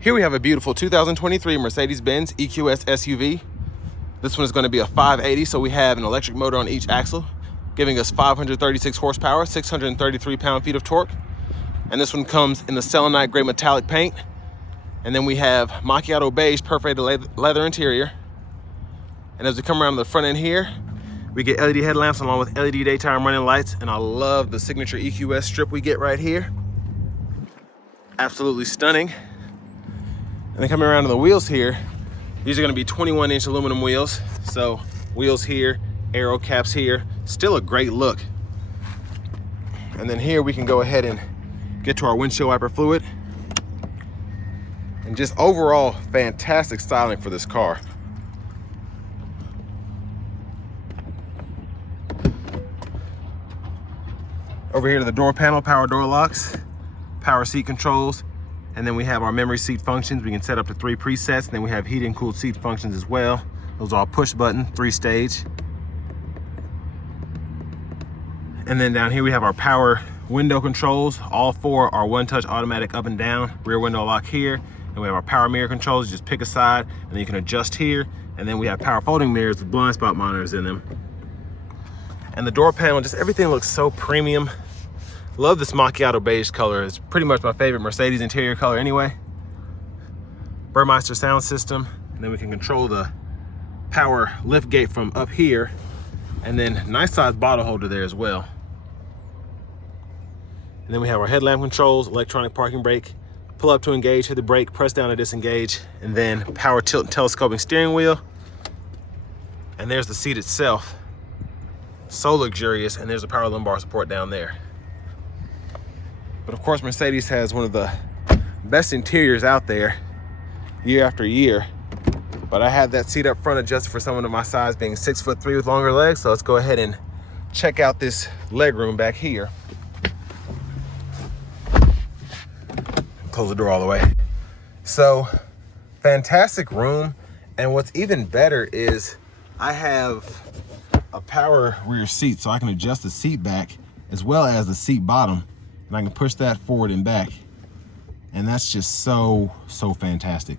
Here we have a beautiful 2023 Mercedes-Benz EQS SUV. This one is going to be a 580, so we have an electric motor on each axle, giving us 536 horsepower, 633 pound-feet of torque. And this one comes in the selenite gray metallic paint. And then we have macchiato beige perforated leather interior. And as we come around to the front end here, we get LED headlamps along with LED daytime running lights. And I love the signature EQS strip we get right here. Absolutely stunning. And then coming around to the wheels here, these are going to be 21-inch aluminum wheels. So wheels here, aero caps here, still a great look. And then here we can go ahead and get to our windshield wiper fluid. And just overall fantastic styling for this car. Over here to the door panel, power door locks, power seat controls. And then we have our memory seat functions. We can set up to 3 presets. And then we have heated and cooled seat functions as well. Those are all push button, 3-stage. And then down here we have our power window controls. All 4 are one-touch automatic up and down. Rear window lock here. And we have our power mirror controls. You just pick a side and then you can adjust here. And then we have power folding mirrors with blind spot monitors in them. And the door panel, just everything looks so premium. Love this macchiato beige color. It's pretty much my favorite Mercedes interior color anyway. Burmeister sound system. And then we can control the power lift gate from up here. And then nice size bottle holder there as well. And then we have our headlamp controls, electronic parking brake, pull up to engage, hit the brake, press down to disengage, and then power tilt and telescoping steering wheel. And there's the seat itself. So luxurious, and there's the power lumbar support down there. But of course, Mercedes has one of the best interiors out there year after year. But I have that seat up front adjusted for someone of my size, being 6'3" with longer legs. So let's go ahead and check out this leg room back here. Close the door all the way. So fantastic room. And what's even better is I have a power rear seat, so I can adjust the seat back as well as the seat bottom. And I can push that forward and back. And that's just so fantastic.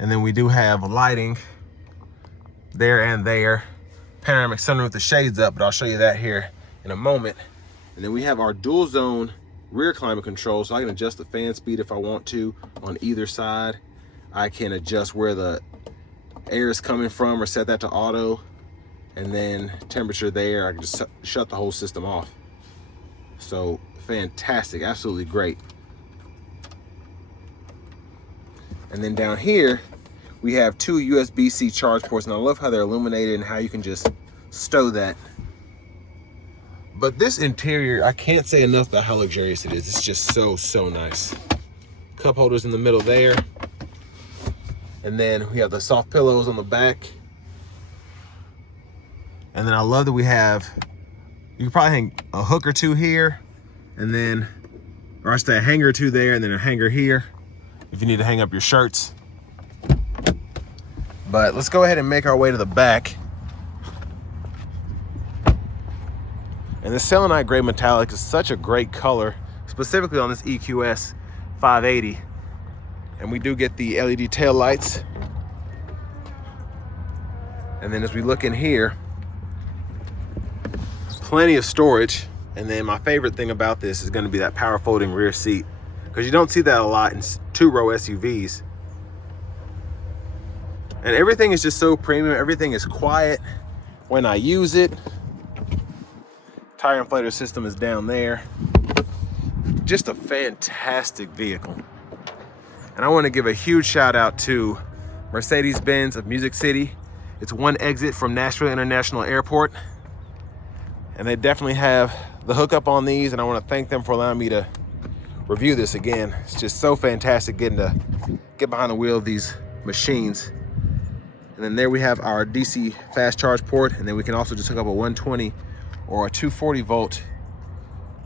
And then we do have lighting there and there. Panoramic sunroof with the shades up, but I'll show you that here in a moment. And then we have our dual zone rear climate control, so I can adjust the fan speed if I want to on either side. I can adjust where the air is coming from or set that to auto. And then temperature there, I can just shut the whole system off. So fantastic, absolutely great. And then down here, we have 2 USB-C charge ports, and I love how they're illuminated and how you can just stow that. But this interior, I can't say enough about how luxurious it is. It's just so nice. Cup holders in the middle there. And then we have the soft pillows on the back. And then I love that we have, you can probably hang a hook or 2 here, and then, or I say a hanger or 2 there, and then a hanger here if you need to hang up your shirts. But let's go ahead and make our way to the back. And the selenite gray metallic is such a great color, specifically on this EQS 580. And we do get the LED tail lights. And then as we look in here, plenty of storage. And then my favorite thing about this is going to be that power folding rear seat, because you don't see that a lot in 2-row SUVs. And everything is just so premium. Everything is quiet when I use it. Tire inflator system is down there. Just a fantastic vehicle. And I want to give a huge shout out to Mercedes-Benz of Music City. It's one exit from Nashville International Airport. And they definitely have the hookup on these, and I want to thank them for allowing me to review this again. It's just so fantastic getting to get behind the wheel of these machines. And then there we have our DC fast charge port, and then we can also just hook up a 120 or a 240 volt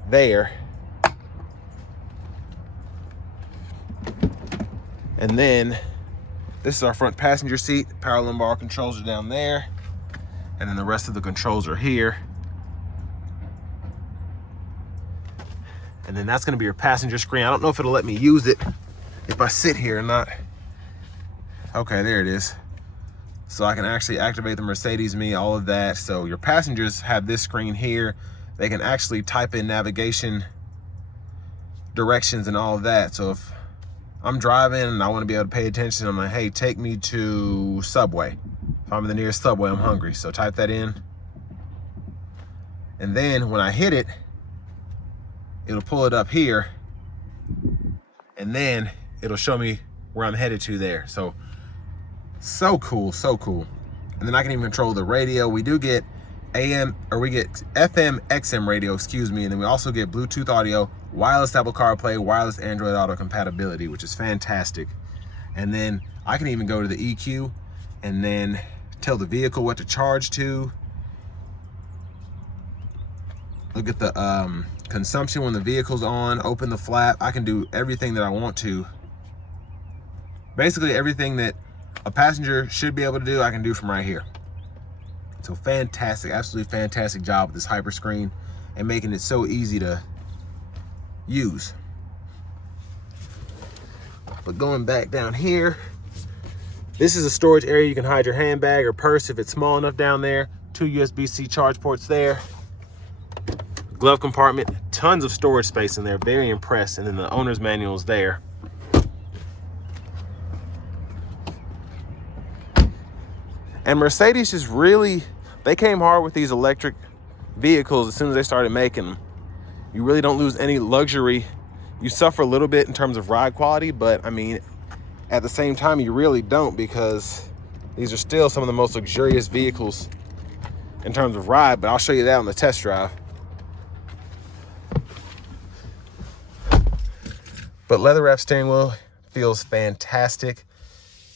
there. And then this is our front passenger seat. Power lumbar controls are down there, and then the rest of the controls are here. And then that's gonna be your passenger screen. I don't know if it'll let me use it if I sit here and not, okay, there it is. So I can actually activate the Mercedes Me, all of that. So your passengers have this screen here. They can actually type in navigation directions and all of that. So if I'm driving and I want to be able to pay attention, I'm like, hey, take me to Subway. If I'm in the nearest Subway, I'm hungry. So type that in. And then when I hit it, it'll pull it up here. And then it'll show me where I'm headed to there. So cool, so cool. And then I can even control the radio. We do get FM, XM radio, excuse me. And then we also get Bluetooth audio, wireless Apple CarPlay, wireless Android Auto compatibility, which is fantastic. And then I can even go to the EQ and then tell the vehicle what to charge to. Look at the consumption when the vehicle's on, open the flap. I can do everything that I want to. Basically everything that a passenger should be able to do, I can do from right here. So fantastic, absolutely fantastic job with this hyper screen and making it so easy to use. But going back down here, this is a storage area. You can hide your handbag or purse if it's small enough down there. 2 USB-C charge ports there. Glove compartment, tons of storage space in there. Very impressed. And then the owner's manual is there. And Mercedes just really, they came hard with these electric vehicles as soon as they started making them. You really don't lose any luxury. You suffer a little bit in terms of ride quality, but I mean, at the same time, you really don't, because these are still some of the most luxurious vehicles in terms of ride, but I'll show you that on the test drive. But leather wrap steering wheel feels fantastic.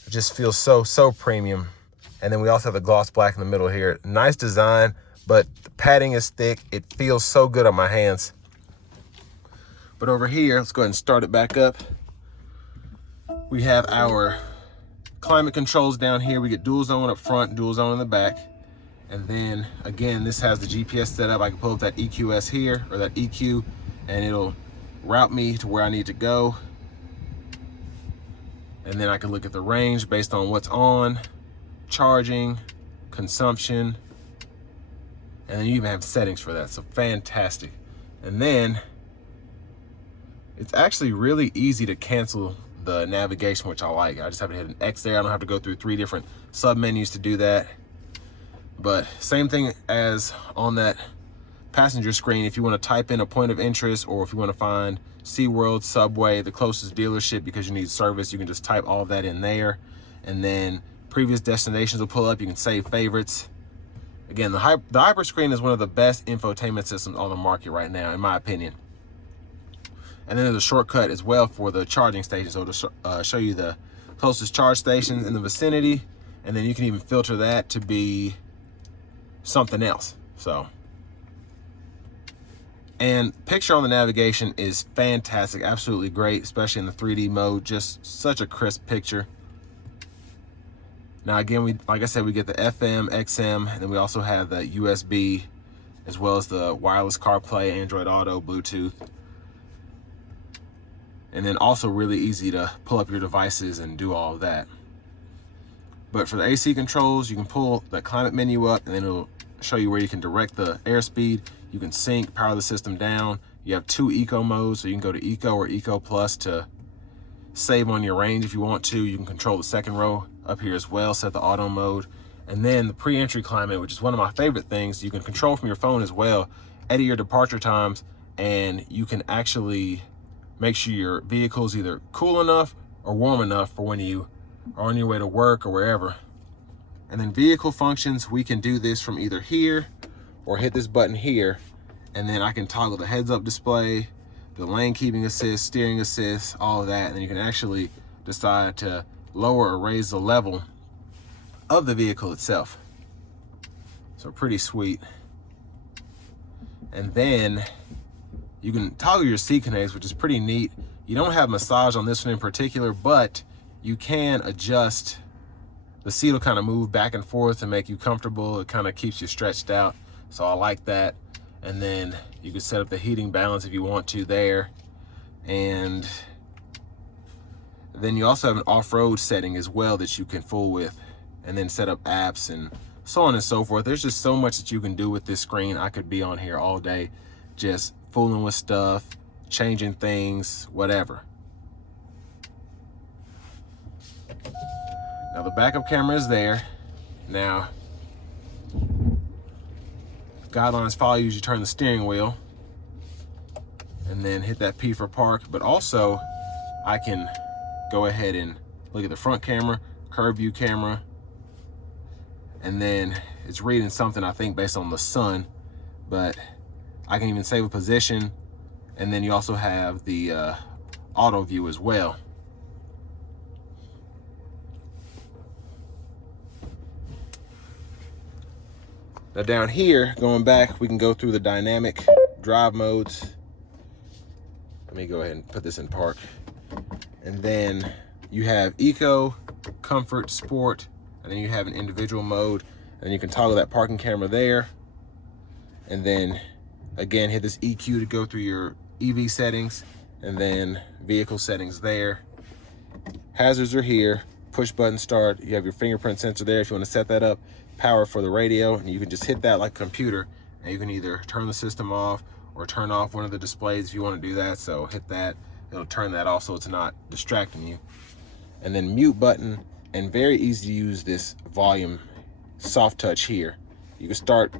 It just feels so premium. And then we also have the gloss black in the middle here. Nice design, but the padding is thick. It feels so good on my hands. But over here, let's go ahead and start it back up. We have our climate controls down here. We get dual zone up front, dual zone in the back. And then again, this has the GPS setup. I can pull up that EQS here, or that EQ, and it'll route me to where I need to go. And then I can look at the range based on what's on, charging, consumption, and then you even have settings for that. So fantastic. And then it's actually really easy to cancel the navigation, which I like. I just have to hit an X there. I don't have to go through 3 different sub menus to do that. But same thing as on that passenger screen. If you want to type in a point of interest, or if you want to find SeaWorld, Subway, the closest dealership because you need service, you can just type all that in there. And then previous destinations will pull up. You can save favorites. Again, the hyper screen is one of the best infotainment systems on the market right now, in my opinion. And then there's a shortcut as well for the charging stations. So it'll show you the closest charge stations in the vicinity, and then you can even filter that to be something else. So, and picture on the navigation is fantastic, absolutely great, especially in the 3D mode. Just such a crisp picture. Now again, like I said, we get the FM, XM, and then we also have the USB, as well as the wireless CarPlay, Android Auto, Bluetooth. And then also really easy to pull up your devices and do all of that. But for the AC controls, you can pull the climate menu up, and then it'll show you where you can direct the airspeed. You can sync, power the system down. You have 2 eco modes, so you can go to eco or eco plus to save on your range if you want to. You can control the second row up here as well, set the auto mode. And then the pre-entry climate, which is one of my favorite things, you can control from your phone as well, edit your departure times, and you can actually make sure your vehicle is either cool enough or warm enough for when you are on your way to work or wherever. And then vehicle functions, we can do this from either here or hit this button here, and then I can toggle the heads-up display, the lane keeping assist, steering assist, all of that. And then you can actually decide to lower or raise the level of the vehicle itself. So pretty sweet. And then you can toggle your seat connects, which is pretty neat. You don't have massage on this one in particular, but you can adjust. The seat will kind of move back and forth to make you comfortable. It kind of keeps you stretched out. So I like that. And then you can set up the heating balance if you want to there. And Then you also have an off-road setting as well that you can fool with, and then set up apps and so on and so forth. There's just so much that you can do with this screen. I could be on here all day just fooling with stuff, changing things, whatever. Now the backup camera is there. Now, guidelines follow you as you turn the steering wheel and then hit that P for park, but also I can go ahead and look at the front camera, curve view camera, and then it's reading something, I think, based on the sun, but I can even save a position. And then you also have the auto view as well. Now down here, going back, we can go through the dynamic drive modes. Let me go ahead and put this in park. And then you have eco, comfort, sport, and then you have an individual mode, and you can toggle that parking camera there. And then again, hit this EQ to go through your EV settings, and then vehicle settings there. Hazards are here, push button start. You have your fingerprint sensor there if you want to set that up. Power for the radio, and you can just hit that like a computer, and you can either turn the system off or turn off one of the displays if you want to do that. So hit that, it'll turn that off so it's not distracting you. And then mute button, and very easy to use this volume soft touch here. You can start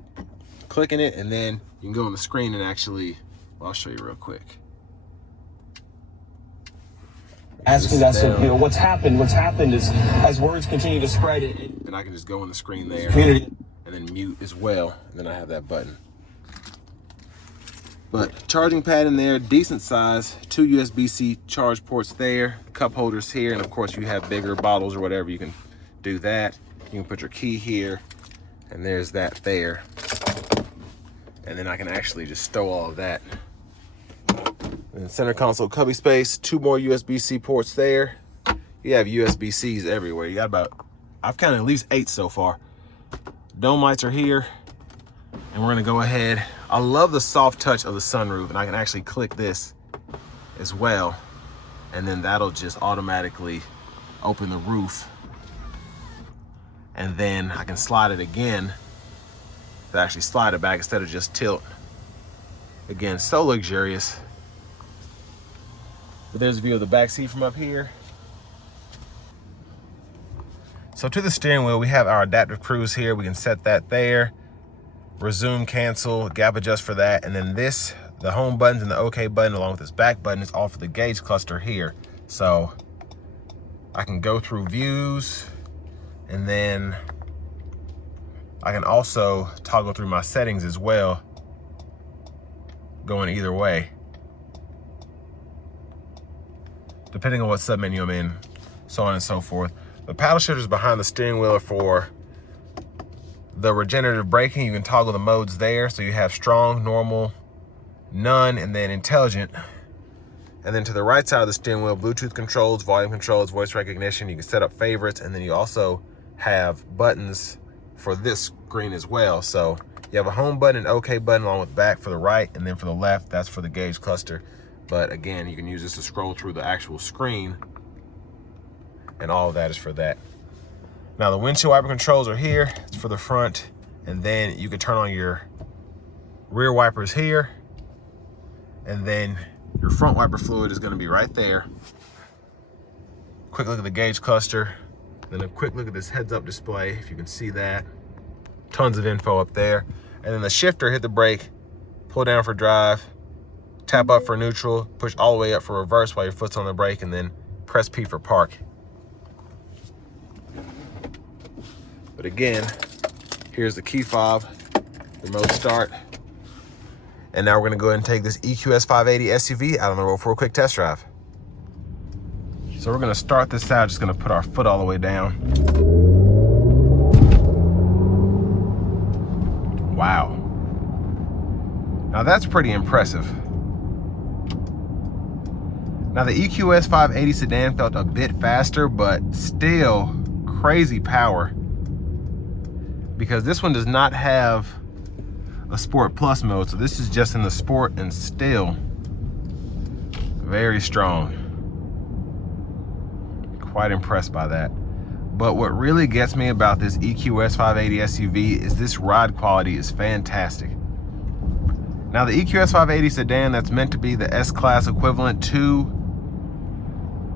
clicking it, and then you can go on the screen and actually, well, I'll show you real quick. Asking that, so, you know, what's happened is, as words continue to spread it. And I can just go on the screen there, Community. And then mute as well, and then I have that button. But charging pad in there, decent size, 2 USB-C charge ports there, cup holders here, and of course you have bigger bottles or whatever, you can do that. You can put your key here, and there's that there. And then I can actually just stow all of that. And center console cubby space, 2 more USB-C ports there. You have USB-Cs everywhere. You got about, I've counted at least 8 so far. Dome lights are here, and we're gonna go ahead. I love the soft touch of the sunroof, and I can actually click this as well, and then that'll just automatically open the roof. And then I can slide it again to actually slide it back instead of just tilt. Again, so luxurious. But there's a view of the back seat from up here. So to the steering wheel, we have our adaptive cruise here. We can set that there. Resume, cancel, gap adjust for that. And then this, the home buttons and the OK button along with this back button is all for the gauge cluster here. So I can go through views, and then I can also toggle through my settings as well, going either way, depending on what submenu I'm in, so on and so forth. The paddle shifters behind the steering wheel are for the regenerative braking. You can toggle the modes there. So you have strong, normal, none, and then intelligent. And then to the right side of the steering wheel, Bluetooth controls, volume controls, voice recognition. You can set up favorites, and then you also have buttons for this screen as well. So you have a home button and OK button along with back for the right, and then for the left, that's for the gauge cluster. But again, you can use this to scroll through the actual screen, and all of that is for that. Now the windshield wiper controls are here. It's for the front, and then you can turn on your rear wipers here, and then your front wiper fluid is going to be right there. Quick look at the gauge cluster, then a quick look at this heads-up display, if you can see that. Tons of info up there. And then the shifter, hit the brake, pull down for drive, tap up for neutral, push all the way up for reverse while your foot's on the brake, and then press P for park. But again, here's the key fob, remote start. And now we're gonna go ahead and take this EQS 580 SUV out on the road for a quick test drive. So we're gonna start this out, just gonna put our foot all the way down. Wow. Now that's pretty impressive. Now the EQS 580 sedan felt a bit faster, but still crazy power, because this one does not have a Sport Plus mode. So this is just in the Sport, and still very strong. quite impressed by that. But what really gets me about this EQS 580 SUV is this ride quality is fantastic. Now the EQS 580 sedan, that's meant to be the S-Class equivalent to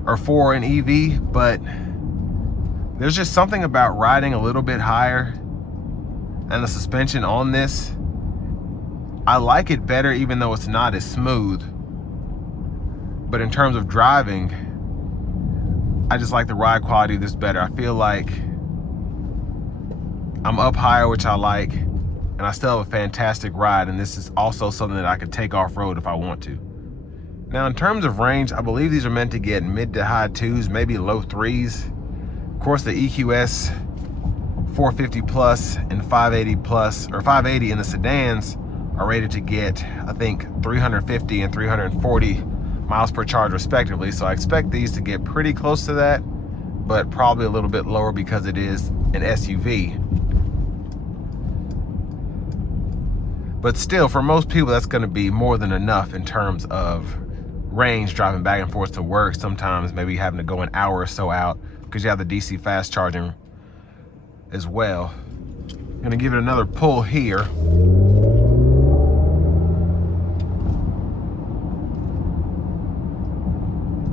or for an EV, but there's just something about riding a little bit higher and the suspension on this. I like it better even though it's not as smooth. But in terms of driving, I just like the ride quality of this better. I feel like I'm up higher, which I like, and I still have a fantastic ride, and this is also something that I could take off-road if I want to. Now, in terms of range, I believe these are meant to get mid to high 2s, maybe low 3s. Of course, the EQS 450 plus and 580 plus, or 580 in the sedans are rated to get, I think, 350 and 340 miles per charge respectively. So I expect these to get pretty close to that, but probably a little bit lower because it is an SUV. But still, for most people, that's going to be more than enough in terms of range, driving back and forth to work, sometimes maybe having to go an hour or so out because you have the DC fast charging as well. I'm going to give it another pull here.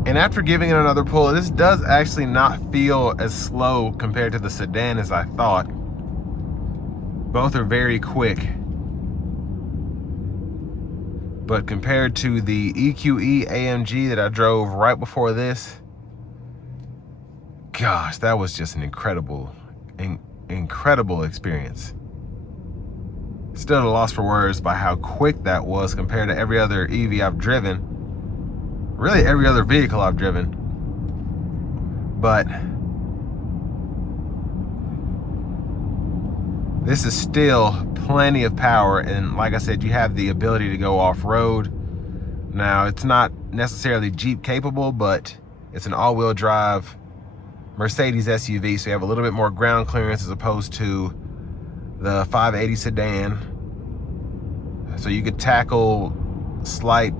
And after giving it another pull, this does actually not feel as slow compared to the sedan as I thought. Both are very quick. But compared to the EQE AMG that I drove right before this, gosh, that was just an incredible experience. Still at a loss for words by how quick that was compared to every other EV I've driven. Really every other vehicle I've driven. But this is still plenty of power, and like I said, you have the ability to go off-road. Now, it's not necessarily Jeep capable, but it's an all-wheel drive Mercedes SUV, so you have a little bit more ground clearance as opposed to the 580 sedan. So you could tackle slight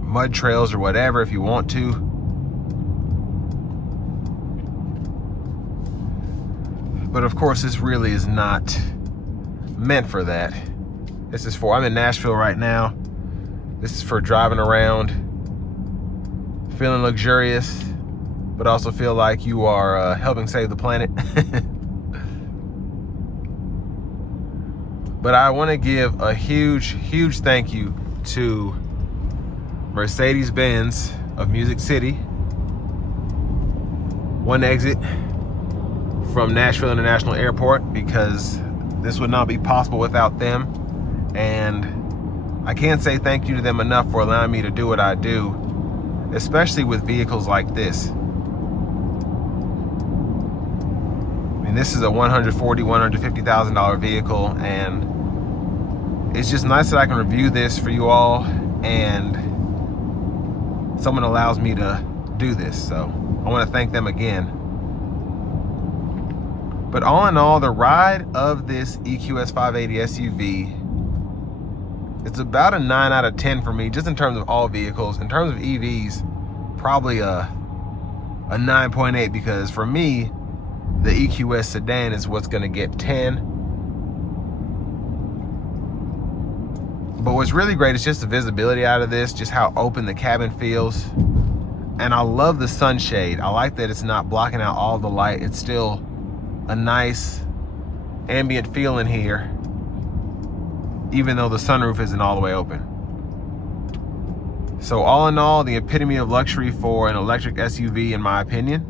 mud trails or whatever if you want to. But of course, this really is not meant for that. This is for, I'm in Nashville right now. This is for driving around, feeling luxurious, but also feel like you are helping save the planet. But I want to give a huge thank you to Mercedes-Benz of Music City. One exit from Nashville International Airport, because this would not be possible without them. And I can't say thank you to them enough for allowing me to do what I do, especially with vehicles like this. I mean, this is a $150,000 vehicle, and it's just nice that I can review this for you all, and someone allows me to do this. So I want to thank them again. But all in all, the ride of this EQS 580 SUV, it's about a 9 out of 10 for me, just in terms of all vehicles. In terms of EVs, probably a 9.8, because for me, the EQS sedan is what's gonna get 10. But what's really great is just the visibility out of this, just how open the cabin feels. And I love the sunshade. I like that it's not blocking out all the light. It's still a nice ambient feel in here, even though the sunroof isn't all the way open. So all in all, the epitome of luxury for an electric SUV, in my opinion.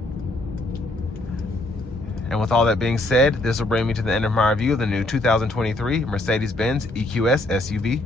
And with all that being said, this will bring me to the end of my review of the new 2023 Mercedes-Benz EQS SUV.